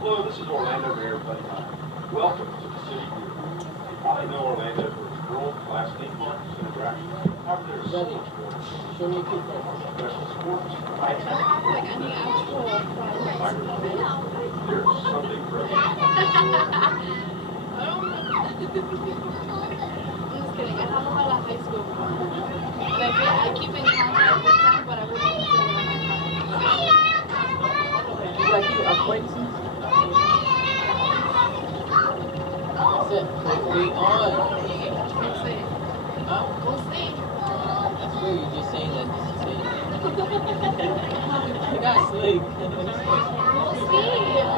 Hello, this is Orlando Mayor Buddy Meyer. Welcome to the city view. You probably know Orlando for its world-class theme parks and attractions. However, there's so much more. Show me a picture. Special sports, Like any actual there's something for everyone. I'm just kidding. I have a lot of high school friends. Like I keep in contact with them, but I wouldn't consider them my friends. You like your acquaintances? That's it. Hopefully on. We'll see. Huh? We'll see. That's weird. You're just saying that just to say it. You got slick. We'll see.